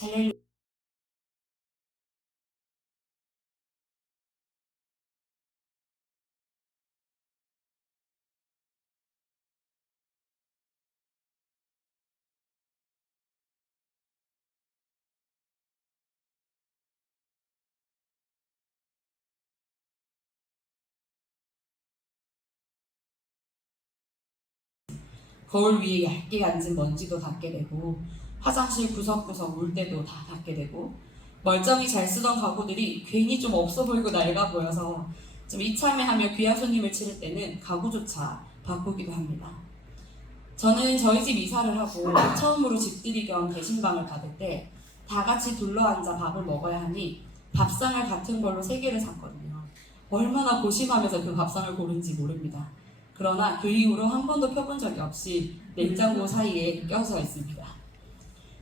할렐루야. 거울 위에 얇게 앉은 먼지도 닿게 되고, 화장실 구석구석 물때도 다 닿게 되고, 멀쩡히 잘 쓰던 가구들이 괜히 좀 없어 보이고 낡아 보여서 좀 이참에하며 귀한 손님을 치를 때는 가구조차 바꾸기도 합니다. 저는 저희 집 이사를 하고 처음으로 집들이 겸 대신방을 받을 때 다 같이 둘러앉아 밥을 먹어야 하니 밥상을 같은 걸로 3개를 샀거든요. 얼마나 고심하면서 그 밥상을 고른지 모릅니다. 그러나 그 이후로 한 번도 펴본 적이 없이 냉장고 사이에 껴서 있습니다.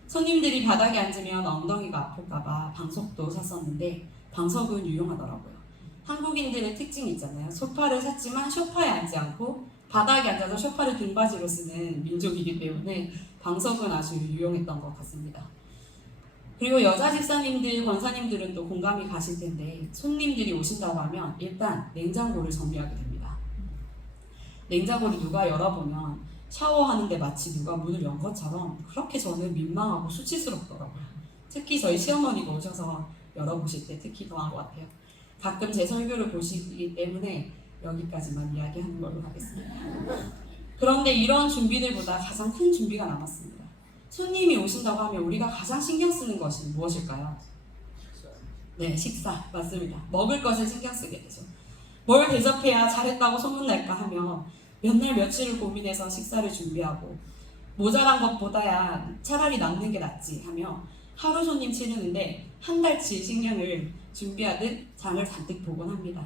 손님들이 바닥에 앉으면 엉덩이가 아플까봐 방석도 샀었는데 방석은 유용하더라고요. 한국인들의 특징이 있잖아요. 소파를 샀지만 소파에 앉지 않고 바닥에 앉아서 소파를 등받이로 쓰는 민족이기 때문에 방석은 아주 유용했던 것 같습니다. 그리고 여자 집사님들, 권사님들은 또 공감이 가실 텐데 손님들이 오신다고 하면 일단 냉장고를 정리하게 됩니다. 냉장고를 누가 열어보면 샤워하는데 마치 누가 문을 연 것처럼 그렇게 저는 민망하고 수치스럽더라고요. 특히 저희 시어머니가 오셔서 열어보실 때 특히 더한 것 같아요. 가끔 제 설교를 보시기 때문에 여기까지만 이야기하는 걸로 하겠습니다. 그런데 이런 준비들보다 가장 큰 준비가 남았습니다. 손님이 오신다고 하면 우리가 가장 신경 쓰는 것이 무엇일까요? 네, 식사. 맞습니다. 먹을 것을 신경 쓰게 되죠. 뭘 대접해야 잘했다고 소문날까 하며 몇 날 며칠을 고민해서 식사를 준비하고 모자란 것보다야 차라리 남는 게 낫지 하며 하루 손님 치르는데 한 달치 식량을 준비하듯 장을 잔뜩 보곤 합니다.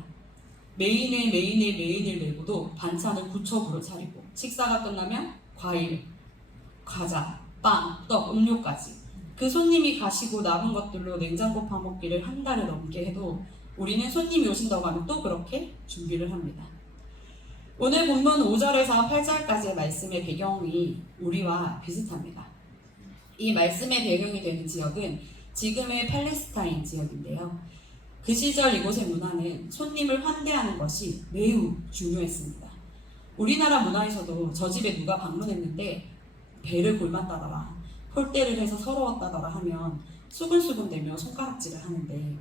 메인을 내고도 반찬을 구척으로 차리고 식사가 끝나면 과일, 과자, 빵, 떡, 음료까지 그 손님이 가시고 남은 것들로 냉장고 파먹기를 한 달을 넘게 해도 우리는 손님이 오신다고 하면 또 그렇게 준비를 합니다. 오늘 본문 5절에서 8절까지의 말씀의 배경이 우리와 비슷합니다. 이 말씀의 배경이 되는 지역은 지금의 팔레스타인 지역인데요. 그 시절 이곳의 문화는 손님을 환대하는 것이 매우 중요했습니다. 우리나라 문화에서도 저 집에 누가 방문했는데 배를 골맞다더라, 폴대를 해서 서러웠다더라 하면 수근수근대며 손가락질을 하는데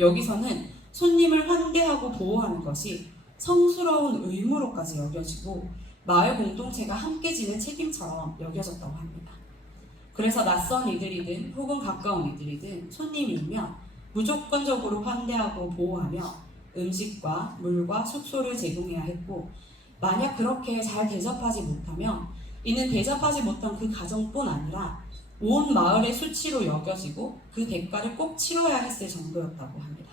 여기서는 손님을 환대하고 보호하는 것이 성스러운 의무로까지 여겨지고 마을 공동체가 함께 지는 책임처럼 여겨졌다고 합니다. 그래서 낯선 이들이든 혹은 가까운 이들이든 손님이 오면 무조건적으로 환대하고 보호하며 음식과 물과 숙소를 제공해야 했고 만약 그렇게 잘 대접하지 못하면 이는 대접하지 못한 그 가정뿐 아니라 온 마을의 수치로 여겨지고 그 대가를 꼭 치러야 했을 정도였다고 합니다.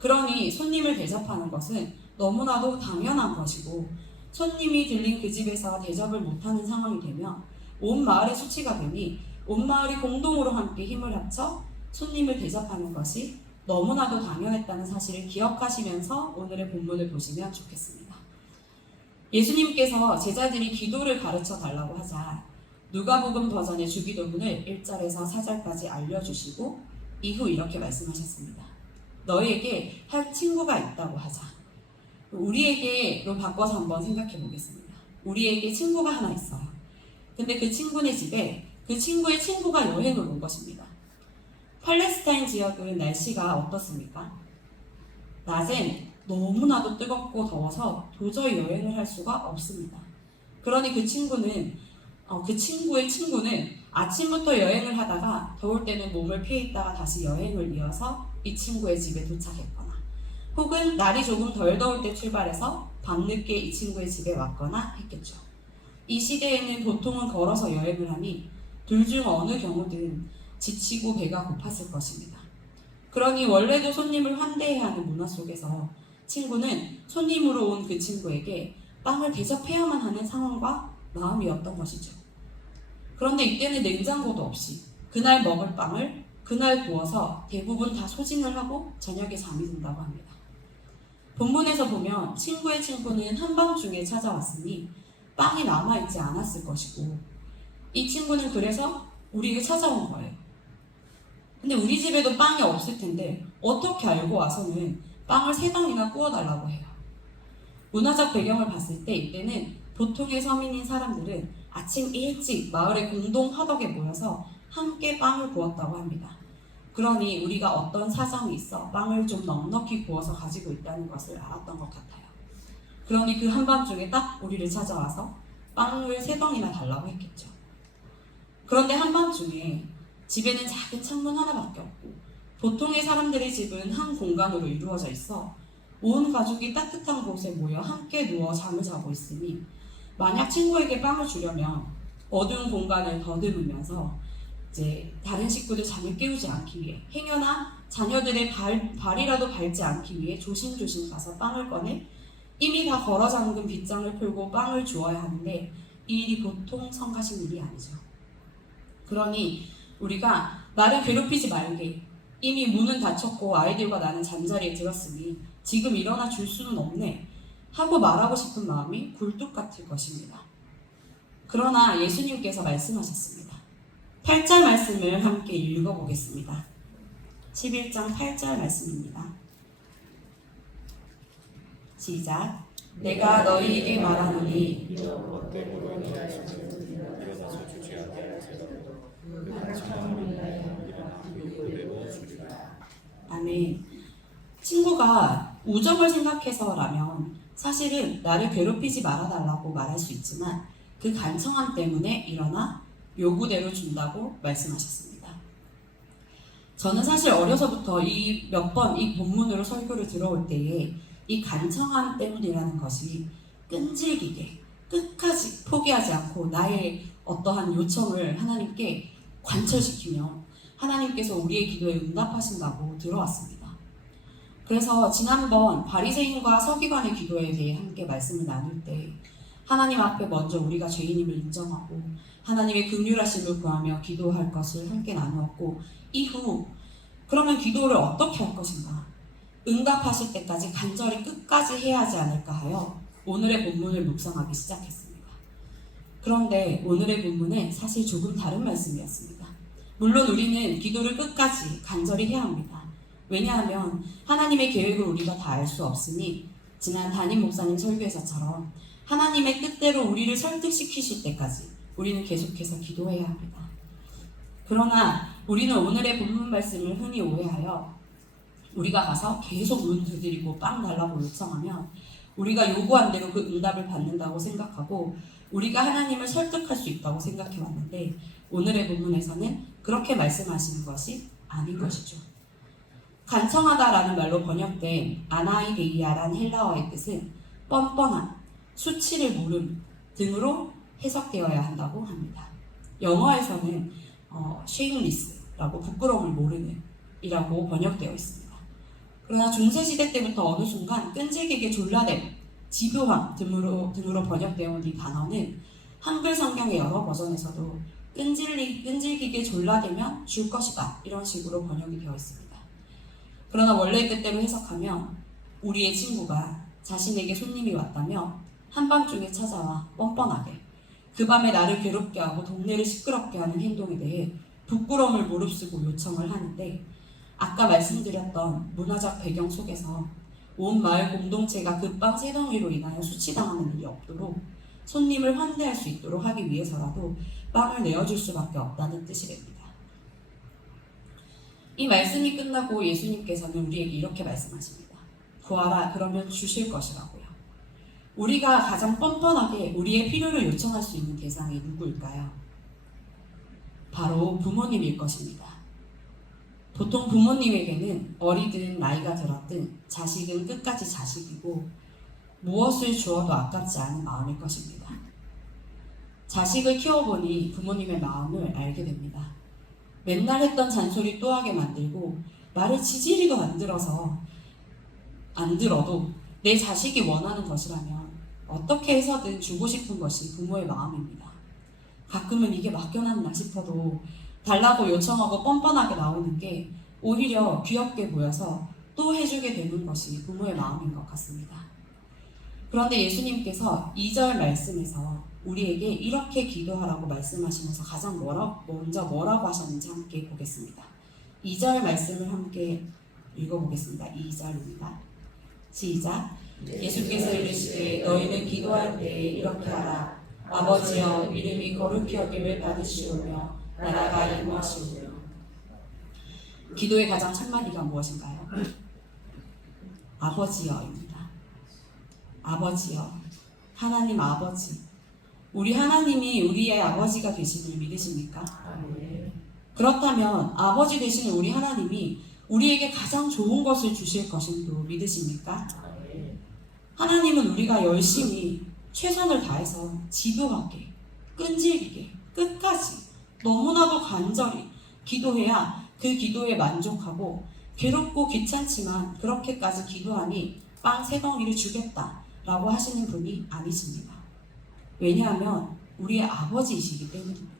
그러니 손님을 대접하는 것은 너무나도 당연한 것이고 손님이 들린 그 집에서 대접을 못하는 상황이 되면 온 마을의 수치가 되니 온 마을이 공동으로 함께 힘을 합쳐 손님을 대접하는 것이 너무나도 당연했다는 사실을 기억하시면서 오늘의 본문을 보시면 좋겠습니다. 예수님께서 제자들이 기도를 가르쳐 달라고 하자 누가복음 버전의 주기도문을 1절에서 4절까지 알려주시고 이후 이렇게 말씀하셨습니다. 너희에게 한 친구가 있다고 하자. 우리에게로 바꿔서 한번 생각해 보겠습니다. 우리에게 친구가 하나 있어요. 근데 그 친구네 집에 그 친구의 친구가 여행을 온 것입니다. 팔레스타인 지역은 날씨가 어떻습니까? 낮엔 너무나도 뜨겁고 더워서 도저히 여행을 할 수가 없습니다. 그러니 그 친구는 그 친구의 친구는 아침부터 여행을 하다가 더울 때는 몸을 피해 있다가 다시 여행을 이어서 이 친구의 집에 도착했거나 혹은 날이 조금 덜 더울 때 출발해서 밤늦게 이 친구의 집에 왔거나 했겠죠. 이 시대에는 보통은 걸어서 여행을 하니 둘 중 어느 경우든 지치고 배가 고팠을 것입니다. 그러니 원래도 손님을 환대해야 하는 문화 속에서 친구는 손님으로 온 그 친구에게 빵을 대접해야만 하는 상황과 마음이었던 것이죠. 그런데 이때는 냉장고도 없이 그날 먹을 빵을 그날 구워서 대부분 다 소진을 하고 저녁에 잠이 든다고 합니다. 본문에서 보면 친구의 친구는 한밤중에 찾아왔으니 빵이 남아있지 않았을 것이고 이 친구는 그래서 우리에게 찾아온 거예요. 근데 우리 집에도 빵이 없을 텐데 어떻게 알고 와서는 빵을 3덩이나 구워달라고 해요. 문화적 배경을 봤을 때 이때는 보통의 서민인 사람들은 아침 일찍 마을의 공동 화덕에 모여서 함께 빵을 구웠다고 합니다. 그러니 우리가 어떤 사정이 있어 빵을 좀 넉넉히 구워서 가지고 있다는 것을 알았던 것 같아요. 그러니 그 한밤중에 딱 우리를 찾아와서 빵을 3덩이나 달라고 했겠죠. 그런데 한밤중에 집에는 작은 창문 하나밖에 없고 보통의 사람들의 집은 한 공간으로 이루어져 있어 온 가족이 따뜻한 곳에 모여 함께 누워 잠을 자고 있으니 만약 친구에게 빵을 주려면 어두운 공간을 더듬으면서 이제 다른 식구들 잠을 깨우지 않기 위해 행여나 자녀들의 발이라도 밟지 않기 위해 조심조심 가서 빵을 꺼내 이미 다 걸어 잠근 빗장을 풀고 빵을 주어야 하는데 이 일이 보통 성가신 일이 아니죠. 그러니 우리가 나를 괴롭히지 말게, 이미 문은 닫혔고 아이들과 나는 잠자리에 들었으니 지금 일어나 줄 수는 없네 하고 말하고 싶은 마음이 굴뚝 같을 것입니다. 그러나 예수님께서 말씀하셨습니다. 8절 말씀을 함께 읽어보겠습니다. 11장 8절 말씀입니다. 시작. 내가 너희에게 말하노니 아멘. 친구가 우정을 생각해서라면 사실은 나를 괴롭히지 말아달라고 말할 수 있지만 그 간청함 때문에 일어나 요구대로 준다고 말씀하셨습니다. 저는 사실 어려서부터 몇 번 이 본문으로 설교를 들어올 때에 이 간청함 때문이라는 것이 끈질기게 끝까지 포기하지 않고 나의 어떠한 요청을 하나님께 관철시키며 하나님께서 우리의 기도에 응답하신다고 들어왔습니다. 그래서 지난번 바리새인과 서기관의 기도에 대해 함께 말씀을 나눌 때 하나님 앞에 먼저 우리가 죄인임을 인정하고 하나님의 긍휼하심을 구하며 기도할 것을 함께 나누었고 이후 그러면 기도를 어떻게 할 것인가? 응답하실 때까지 간절히 끝까지 해야 하지 않을까 하여 오늘의 본문을 묵상하기 시작했습니다. 그런데 오늘의 본문은 사실 조금 다른 말씀이었습니다. 물론 우리는 기도를 끝까지 간절히 해야 합니다. 왜냐하면 하나님의 계획을 우리가 다 알 수 없으니 지난 담임 목사님 설교에서처럼 하나님의 뜻대로 우리를 설득시키실 때까지 우리는 계속해서 기도해야 합니다. 그러나 우리는 오늘의 본문 말씀을 흔히 오해하여 우리가 가서 계속 문 두드리고 빵 달라고 요청하면 우리가 요구한 대로 그 응답을 받는다고 생각하고 우리가 하나님을 설득할 수 있다고 생각해 왔는데 오늘의 본문에서는 그렇게 말씀하시는 것이 아닌 것이죠. 간청하다라는 말로 번역된 아나이데이아란 헬라어의 뜻은 뻔뻔한, 수치를 모름 등으로 해석되어야 한다고 합니다. 영어에서는 shameless라고 부끄러움을 모르는 이라고 번역되어 있습니다. 그러나 중세시대 때부터 어느 순간 끈질기게 졸라댐, 집요함 등으로 번역되어 온 이 단어는 한글 성경의 여러 버전에서도 끈질기게 졸라대면 줄 것이다 이런 식으로 번역이 되어 있습니다. 그러나 원래 뜻대로 해석하면 우리의 친구가 자신에게 손님이 왔다며 한밤중에 찾아와 뻔뻔하게 그 밤에 나를 괴롭게 하고 동네를 시끄럽게 하는 행동에 대해 부끄러움을 무릅쓰고 요청을 하는데 아까 말씀드렸던 문화적 배경 속에서 온 마을 공동체가 그 빵 3덩이로 인하여 수치당하는 일이 없도록 손님을 환대할 수 있도록 하기 위해서라도 빵을 내어줄 수밖에 없다는 뜻이 됩니다. 이 말씀이 끝나고 예수님께서는 우리에게 이렇게 말씀하십니다. 구하라 그러면 주실 것이라고요. 우리가 가장 뻔뻔하게 우리의 필요를 요청할 수 있는 대상이 누구일까요? 바로 부모님일 것입니다. 보통 부모님에게는 어리든 나이가 들었든 자식은 끝까지 자식이고 무엇을 주어도 아깝지 않은 마음일 것입니다. 자식을 키워보니 부모님의 마음을 알게 됩니다. 맨날 했던 잔소리 또 하게 만들고 말을 지지리도 안 들어도 내 자식이 원하는 것이라면 어떻게 해서든 주고 싶은 것이 부모의 마음입니다. 가끔은 이게 맡겨놨나 싶어도 달라고 요청하고 뻔뻔하게 나오는 게 오히려 귀엽게 보여서 또 해주게 되는 것이 부모의 마음인 것 같습니다. 그런데 예수님께서 2절 말씀에서 우리에게 이렇게 기도하라고 말씀하시면서 가장 먼저 뭐라고 하셨는지 함께 보겠습니다. 2절 말씀을 함께 읽어보겠습니다. 2절입니다. 시작. 예수께서 이르시되 너희는 기도할 때 이렇게 하라. 아버지여 이름이 거룩히 여김을 받으시오며 나라가 임하시오며. 기도의 가장 첫마디가 무엇인가요? 아버지여입니다. 아버지여. 하나님 아버지. 우리 하나님이 우리의 아버지가 되심을 믿으십니까? 그렇다면 아버지 되시는 우리 하나님이 우리에게 가장 좋은 것을 주실 것임도 믿으십니까? 하나님은 우리가 열심히 최선을 다해서 지도하게, 끈질기게, 끝까지 너무나도 간절히 기도해야 그 기도에 만족하고 괴롭고 귀찮지만 그렇게까지 기도하니 빵 3덩이를 주겠다라고 하시는 분이 아니십니다. 왜냐하면 우리의 아버지이시기 때문입니다.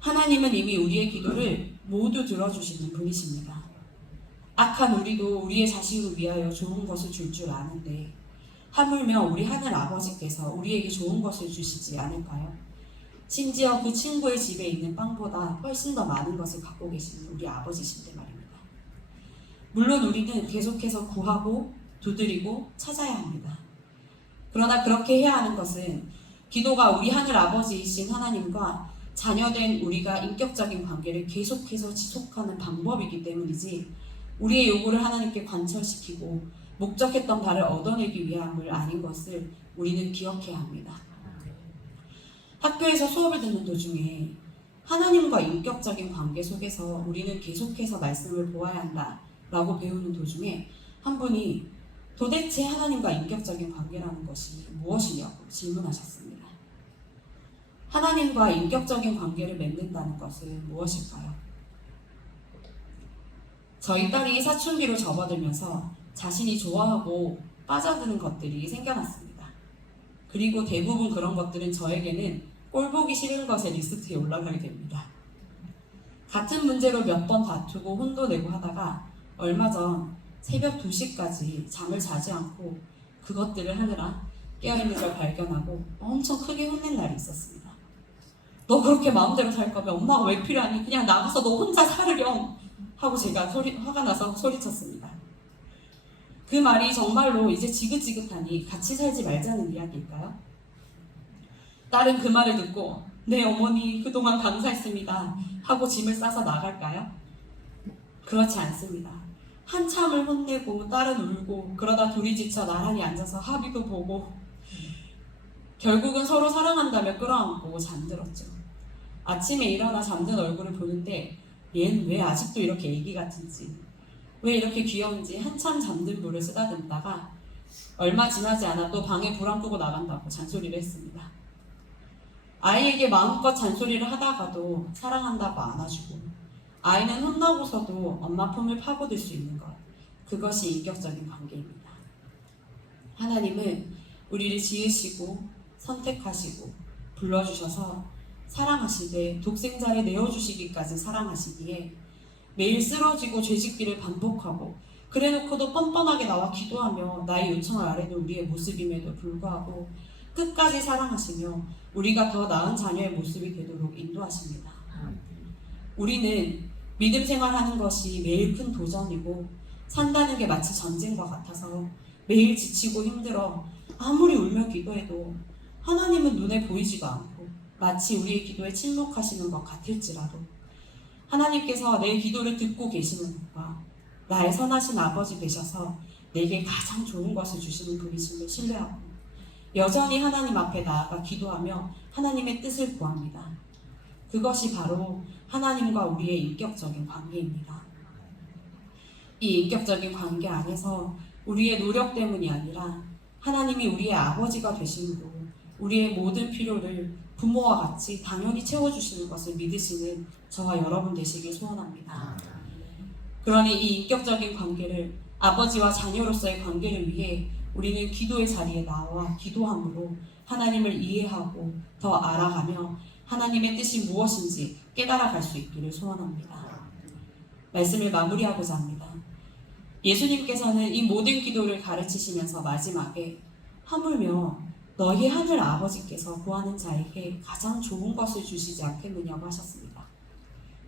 하나님은 이미 우리의 기도를 모두 들어주시는 분이십니다. 악한 우리도 우리의 자식을 위하여 좋은 것을 줄 줄 아는데 하물며 우리 하늘 아버지께서 우리에게 좋은 것을 주시지 않을까요? 심지어 그 친구의 집에 있는 빵보다 훨씬 더 많은 것을 갖고 계시는 우리 아버지신데 말입니다. 물론 우리는 계속해서 구하고 두드리고 찾아야 합니다. 그러나 그렇게 해야 하는 것은 기도가 우리 하늘 아버지이신 하나님과 자녀된 우리가 인격적인 관계를 계속해서 지속하는 방법이기 때문이지 우리의 요구를 하나님께 관철시키고 목적했던 바를 얻어내기 위함을 아닌 것을 우리는 기억해야 합니다. 학교에서 수업을 듣는 도중에 하나님과 인격적인 관계 속에서 우리는 계속해서 말씀을 보아야 한다라고 배우는 도중에 한 분이 도대체 하나님과 인격적인 관계라는 것이 무엇이냐고 질문하셨습니다. 하나님과 인격적인 관계를 맺는다는 것은 무엇일까요? 저희 딸이 사춘기로 접어들면서 자신이 좋아하고 빠져드는 것들이 생겨났습니다. 그리고 대부분 그런 것들은 저에게는 꼴보기 싫은 것의 리스트에 올라가게 됩니다. 같은 문제로 몇 번 다투고 혼도 내고 하다가 얼마 전 새벽 2시까지 잠을 자지 않고 그것들을 하느라 깨어있는 걸 발견하고 엄청 크게 혼낸 날이 있었습니다. 너 그렇게 마음대로 살 거면 엄마가 왜 필요하니? 그냥 나가서 너 혼자 살으렴! 하고 제가 화가 나서 소리쳤습니다. 그 말이 정말로 이제 지긋지긋하니 같이 살지 말자는 이야기일까요? 딸은 그 말을 듣고 네 어머니 그동안 감사했습니다 하고 짐을 싸서 나갈까요? 그렇지 않습니다. 한참을 혼내고 딸은 울고 그러다 둘이 지쳐 나란히 앉아서 합의도 보고 결국은 서로 사랑한다며 끌어안고 잠들었죠. 아침에 일어나 잠든 얼굴을 보는데 얘는 왜 아직도 이렇게 애기 같은지 왜 이렇게 귀여운지 한참 잠든 물을 쓰다듬다가 얼마 지나지 않아 또 방에 불 안 끄고 나간다고 잔소리를 했습니다. 아이에게 마음껏 잔소리를 하다가도 사랑한다고 안아주고 아이는 혼나고서도 엄마 품을 파고들 수 있는 것, 그것이 인격적인 관계입니다. 하나님은 우리를 지으시고 선택하시고 불러주셔서 사랑하시되 독생자를 내어주시기까지 사랑하시기에 매일 쓰러지고 죄짓기를 반복하고 그래놓고도 뻔뻔하게 나와 기도하며 나의 요청을 아뢰는 우리의 모습임에도 불구하고 끝까지 사랑하시며 우리가 더 나은 자녀의 모습이 되도록 인도하십니다. 우리는 믿음 생활하는 것이 매일 큰 도전이고 산다는 게 마치 전쟁과 같아서 매일 지치고 힘들어 아무리 울며 기도해도 하나님은 눈에 보이지도 않고 마치 우리의 기도에 침묵하시는 것 같을지라도 하나님께서 내 기도를 듣고 계시는 것과 나의 선하신 아버지 되셔서 내게 가장 좋은 것을 주시는 분이심을 신뢰하고 여전히 하나님 앞에 나아가 기도하며 하나님의 뜻을 구합니다. 그것이 바로 하나님과 우리의 인격적인 관계입니다. 이 인격적인 관계 안에서 우리의 노력 때문이 아니라 하나님이 우리의 아버지가 되심으로 우리의 모든 필요를 부모와 같이 당연히 채워주시는 것을 믿으시는 저와 여러분 되시길 소원합니다. 그러니 이 인격적인 관계를 아버지와 자녀로서의 관계를 위해 우리는 기도의 자리에 나와 기도함으로 하나님을 이해하고 더 알아가며 하나님의 뜻이 무엇인지 깨달아갈 수 있기를 소원합니다. 말씀을 마무리하고자 합니다. 예수님께서는 이 모든 기도를 가르치시면서 마지막에 하물며 너희 하늘 아버지께서 구하는 자에게 가장 좋은 것을 주시지 않겠느냐고 하셨습니다.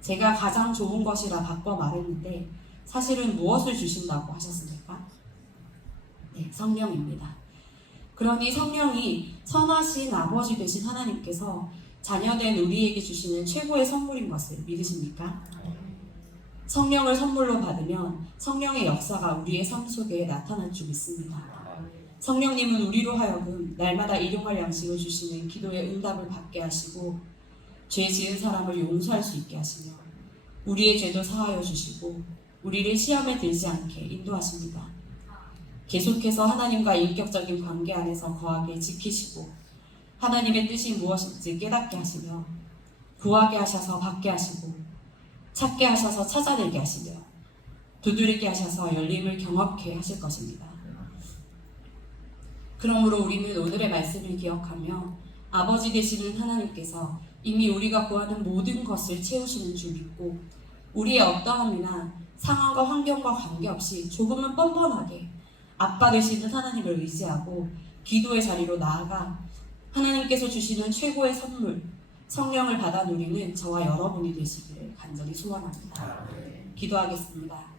제가 가장 좋은 것이라 바꿔 말했는데 사실은 무엇을 주신다고 하셨습니까? 네, 성령입니다. 그러니 성령이 선하신 아버지 되신 하나님께서 자녀된 우리에게 주시는 최고의 선물인 것을 믿으십니까? 성령을 선물로 받으면 성령의 역사가 우리의 삶 속에 나타날 줄 믿습니다. 성령님은 우리로 하여금 날마다 일용할 양식을 주시는 기도의 응답을 받게 하시고 죄 지은 사람을 용서할 수 있게 하시며 우리의 죄도 사하여 주시고 우리를 시험에 들지 않게 인도하십니다. 계속해서 하나님과 인격적인 관계 안에서 거하게 지키시고 하나님의 뜻이 무엇인지 깨닫게 하시며 구하게 하셔서 받게 하시고 찾게 하셔서 찾아내게 하시며 두드리게 하셔서 열림을 경험케 하실 것입니다. 그러므로 우리는 오늘의 말씀을 기억하며 아버지 되시는 하나님께서 이미 우리가 구하는 모든 것을 채우시는 줄 믿고 우리의 어떠함이나 상황과 환경과 관계없이 조금은 뻔뻔하게 아빠 되시는 하나님을 의지하고 기도의 자리로 나아가 하나님께서 주시는 최고의 선물 성령을 받아 누리는 저와 여러분이 되시기를 간절히 소원합니다. 기도하겠습니다.